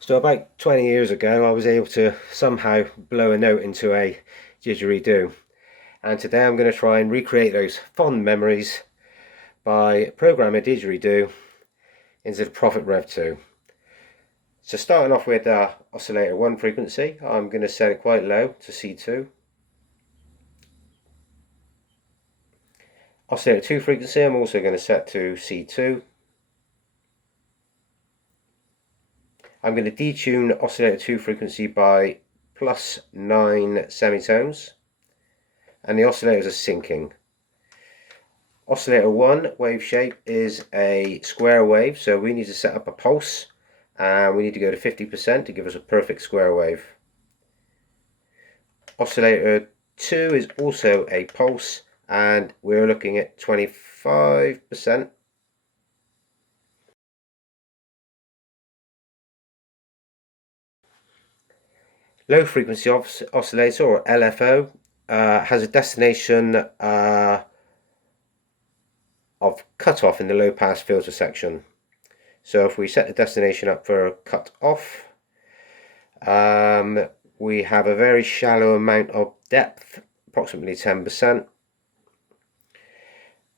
So about 20 years ago I was able to somehow blow a note into a didgeridoo, and today I'm going to try and recreate those fond memories by programming a didgeridoo into the Prophet Rev2. So starting off with oscillator 1 frequency, I'm going to set it quite low to C2. Oscillator 2 frequency I'm also going to set to C2. I'm going to detune oscillator 2 frequency by +9 semitones, and the oscillators are syncing. Oscillator 1 wave shape is a square wave, so we need to set up a pulse and we need to go to 50% to give us a perfect square wave. Oscillator 2 is also a pulse and we're looking at 25%. Low frequency oscillator, or LFO, has a destination of cutoff in the low pass filter section. So if we set the destination up for cut off, we have a very shallow amount of depth, approximately 10%,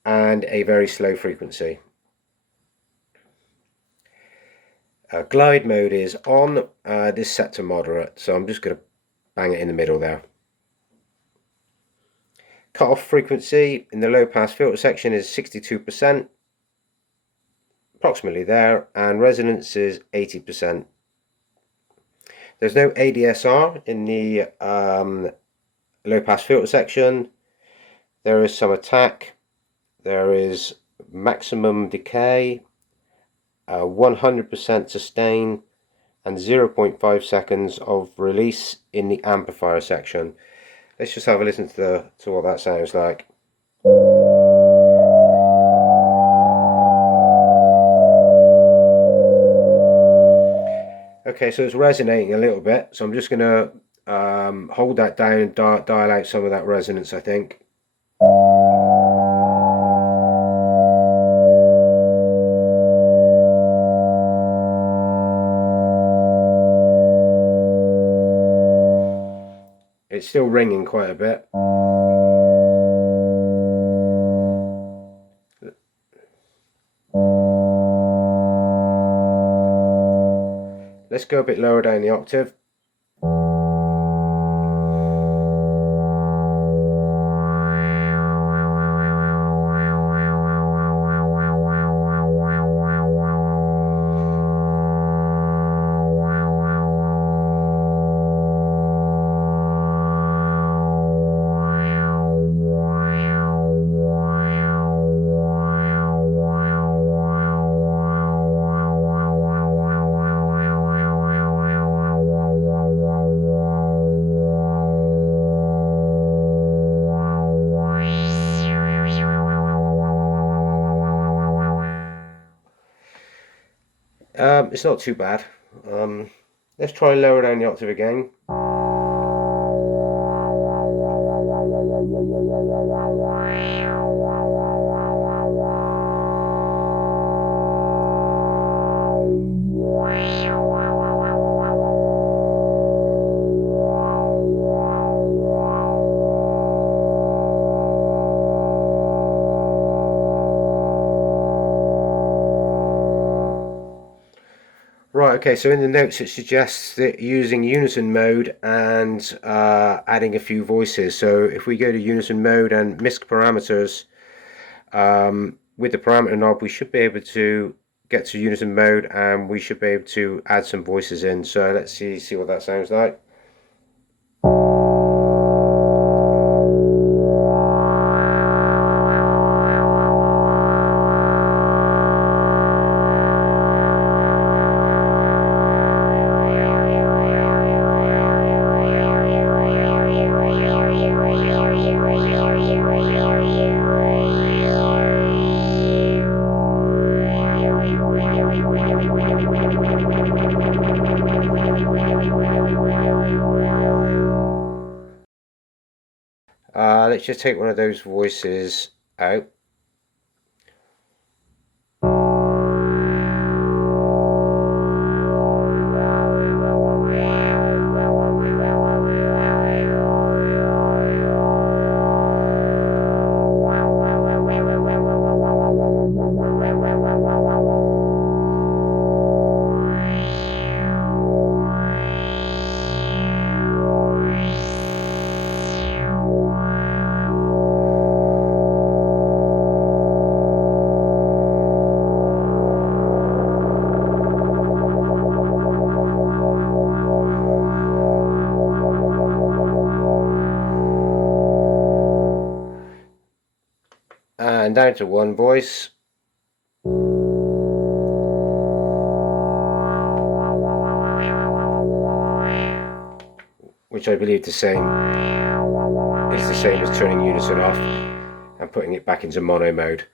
and a very slow frequency. Glide mode is on, this set to moderate, so I'm just going to bang it in the middle there. Cut off frequency in the low pass filter section is 62%, approximately there, and resonance is 80%. There's no ADSR in the low pass filter section. There is some attack, there is maximum decay, 100% sustain, and 0.5 seconds of release in the amplifier section. Let's just have a listen to what that sounds like. Okay, so it's resonating a little bit, so I'm just going to hold that down and dial out some of that resonance, I think. It's still ringing quite a bit. Let's go a bit lower down the octave. It's not too bad. Let's try and lower down the octave again. Right, okay, so in the notes it suggests that using unison mode and adding a few voices. So if we go to unison mode and MISC parameters, with the parameter knob we should be able to get to unison mode and we should be able to add some voices in. So let's see what that sounds like. Let's just take one of those voices out. and down to one voice. Which I believe is the same as turning unison off and putting it back into mono mode.